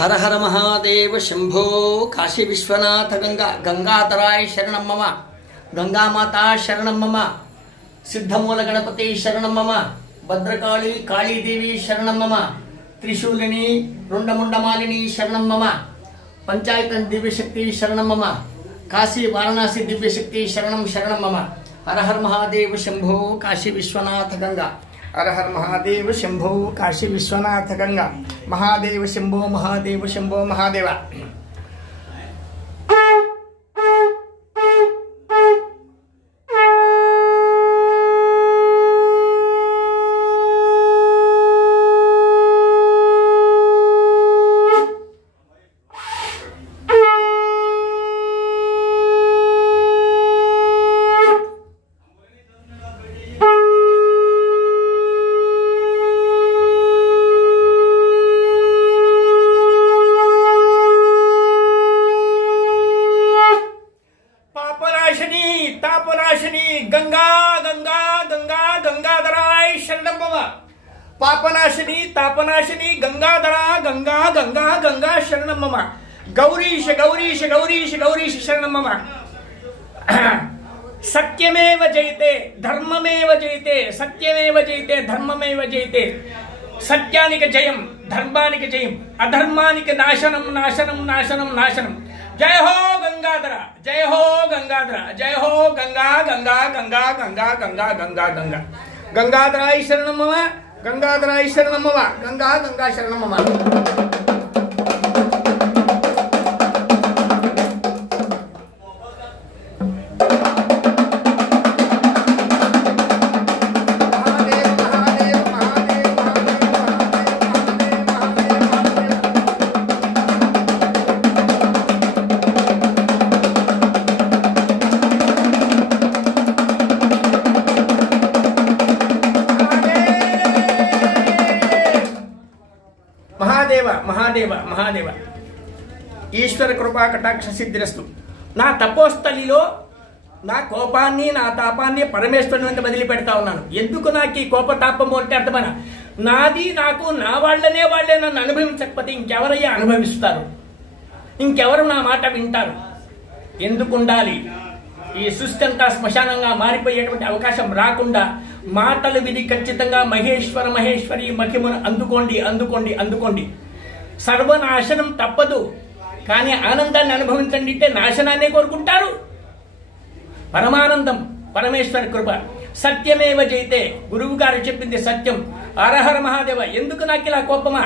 हर हर महादेव शंभो काशी विश्वनाथ गंगा गंगाधराय शरणं मम गंगा माता शरणं मम सिद्धमूल गणपति शरणं मम भद्रकाली काली देवी शरणं मम त्रिशूलिनी रुंडमुंडमालिनी शरणं मम पंचायत दिव्य शक्ति शरणं मम काशी वाराणसी दिव्य शक्ति शरणं शरणं मम हर हर महादेव शंभो काशी विश्वनाथ गंगा हर हर महादेव शंभो काशी विश्वनाथ गंगा महादेव शंभो महादेव शंभो महादेवा तापनाशिनी गंगा गंगा गंगा गंगाधराय शरणं मम पापनाशिनी तापनाशिनी गंगाधरा गंगा गंगा गंगा शरणं मम गौरीश गौरीश गौरीश गौरीश शरणं मम सत्यमेव जयते धर्ममेव जयते सत्यमेव जयते धर्ममेव जयते सत्यानिक जयम धर्मानिक जयम अधर्मानिक नाशनम नाशनम नाशनम नाशनम जय हो गंगाधरा जय हो गंगाधरा जय हो गंगा गंगा गंगा गंगा गंगा गंगा गंगा गंगाधराय शरणं मम गंगाधराय शरणं मम गंगा गंगा शरणं मम महादेव महादेव महादेव ఈశ్వర కృపా కటాక్ష సిద్ధిరస్తు నా తపోస్థలిలో నా కోపాన్ని నా తాపాన్ని పరమేశ్వరుని వెంట వదిలిపెడతా ఉన్నాను. ఎందుకు నాకు ఈ కోపతాపము అంటే అర్థమైన నాది నాకు నా వాళ్ళనే వాళ్ళే నన్ను అనుభవించకపోతే ఇంకెవరయ్యా అనుభవిస్తారు? ఇంకెవరు నా మాట వింటారు? ఎందుకు ఉండాలి? ఈ సృష్టి అంతా శ్మశానంగా మారిపోయేటువంటి అవకాశం రాకుండా మాటలు విధి ఖచ్చితంగా మహేశ్వర మహేశ్వరి మహిమను అందుకోండి అందుకోండి అందుకోండి. సర్వనాశనం తప్పదు, కానీ ఆనందాన్ని అనుభవించండి అంటే నాశనాన్నే కోరుకుంటారు. పరమానందం పరమేశ్వర కృప సత్యమేవ జయితే గురువు గారు చెప్పింది సత్యం. హరహర మహాదేవ. ఎందుకు నాకు ఇలా కోపమా?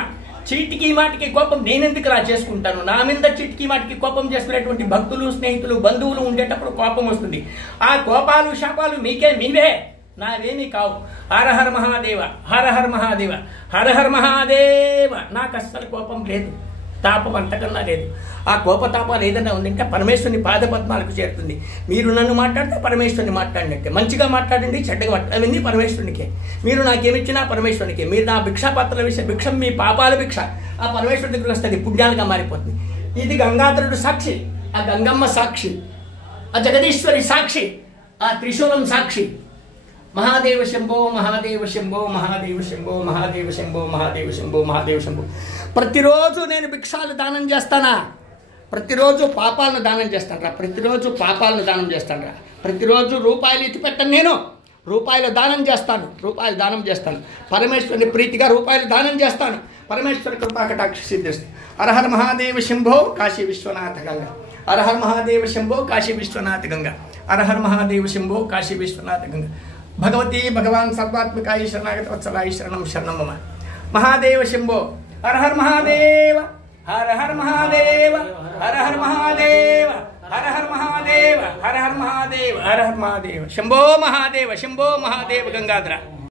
చీటికి మాటికి కోపం నేనెందుకు ఇలా చేసుకుంటాను? నా మీద చీటికి మాటికి కోపం చేసుకునేటువంటి భక్తులు స్నేహితులు బంధువులు ఉండేటప్పుడు కోపం వస్తుంది. ఆ కోపాలు శాపాలు మీవే, నావేమీ కావు. హరహర మహాదేవ హరహర మహాదేవ హరహర మహాదేవ. నాకు అస్సలు కోపం లేదు, తాపం అంతకన్నా లేదు. ఆ కోపతాపాలు ఏదైనా ఉందంటే పరమేశ్వరుని పాదపద్మాలకు చేరుతుంది. మీరు నన్ను మాట్లాడితే పరమేశ్వరుని మాట్లాడినట్టే. మంచిగా మాట్లాడండి, చెడ్డగా మాట్లాడండి, అవన్నీ పరమేశ్వరునికే. మీరు నాకేమిచ్చినా పరమేశ్వరునికే. మీరు నా భిక్షాపాత్రల విషయం భిక్షం మీ పాపాల భిక్ష ఆ పరమేశ్వరుడి దగ్గర వస్తుంది, పుణ్యాలుగా మారిపోతుంది. ఇది గంగాధరుడు సాక్షి, ఆ గంగమ్మ సాక్షి, ఆ జగదీశ్వరి సాక్షి, ఆ త్రిశూలం సాక్షి. మహాదేవ శంభో మహాదేవ శంభో మహాదేవ శంభో మహాదేవ శంభో మహాదేవ శంభో మహాదేవ శంభో. ప్రతిరోజు నేను భిక్షాలు దానం చేస్తానా? ప్రతిరోజు పాపాలను దానం చేస్తాను రా. ప్రతిరోజు పాపాలను దానం చేస్తాను రా. ప్రతిరోజు రూపాయలు ఎత్తి పెట్టను, నేను రూపాయలు దానం చేస్తాను. రూపాయలు దానం చేస్తాను. పరమేశ్వరుని ప్రీతిగా రూపాయలు దానం చేస్తాను. పరమేశ్వర కృపా కటాక్ష సిద్ధిస్తుంది. హరహర మహాదేవ శంభో కాశీ విశ్వనాథ గంగా హరహర మహాదేవ శంభో కాశీ విశ్వనాథ గంగా హరహర మహాదేవ శంభో కాశీ విశ్వనాథ గంగా. భగవతి భగవాన్ సర్వాత్మికాయ శరణాగత వత్సలాయ శరణం శరణం మమ. మహాదేవ శంభో హర హర మహాదేవ హర హర మహాదేవ హర హర మహాదేవ హర హర మహాదేవ హర హర మహాదేవ హర హర మహాదేవ శంభో మహాదేవ శంభో మహాదేవ గంగాధర.